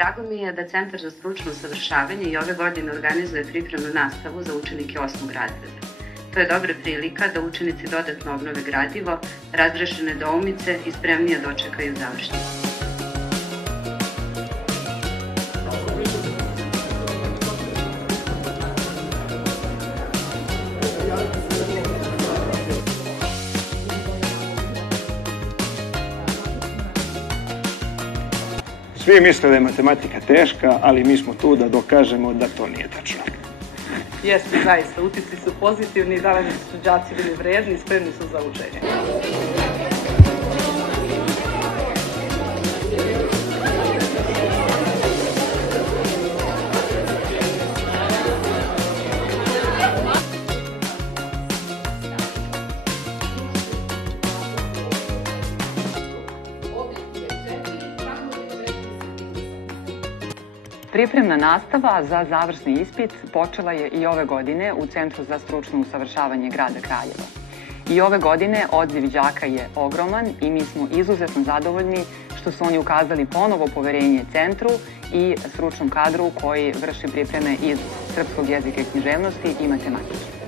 Drago mi je da Centar za stručno usavršavanje i ove godine organizuje pripremnu nastavu za učenike 8. razreda. To je dobra prilika da učenici dodatno obnove gradivo, razreše nedoumice i spremnije dočekaju završnicu. Svi misle da je matematika teška, ali mi smo tu da dokažemo da to nije tačno. Jeste, zaista, utisci su pozitivni, danas su đaci bili vredni i spremni su za učenje. Pripremna nastava za završni ispit počela je i ove godine u Centru za stručno usavršavanje grada Kraljeva. I ove godine odziv đaka je ogroman i mi smo izuzetno zadovoljni što su oni ukazali ponovo poverenje centru i stručnom kadru koji vrši pripreme iz srpskog jezika i književnosti i matematike.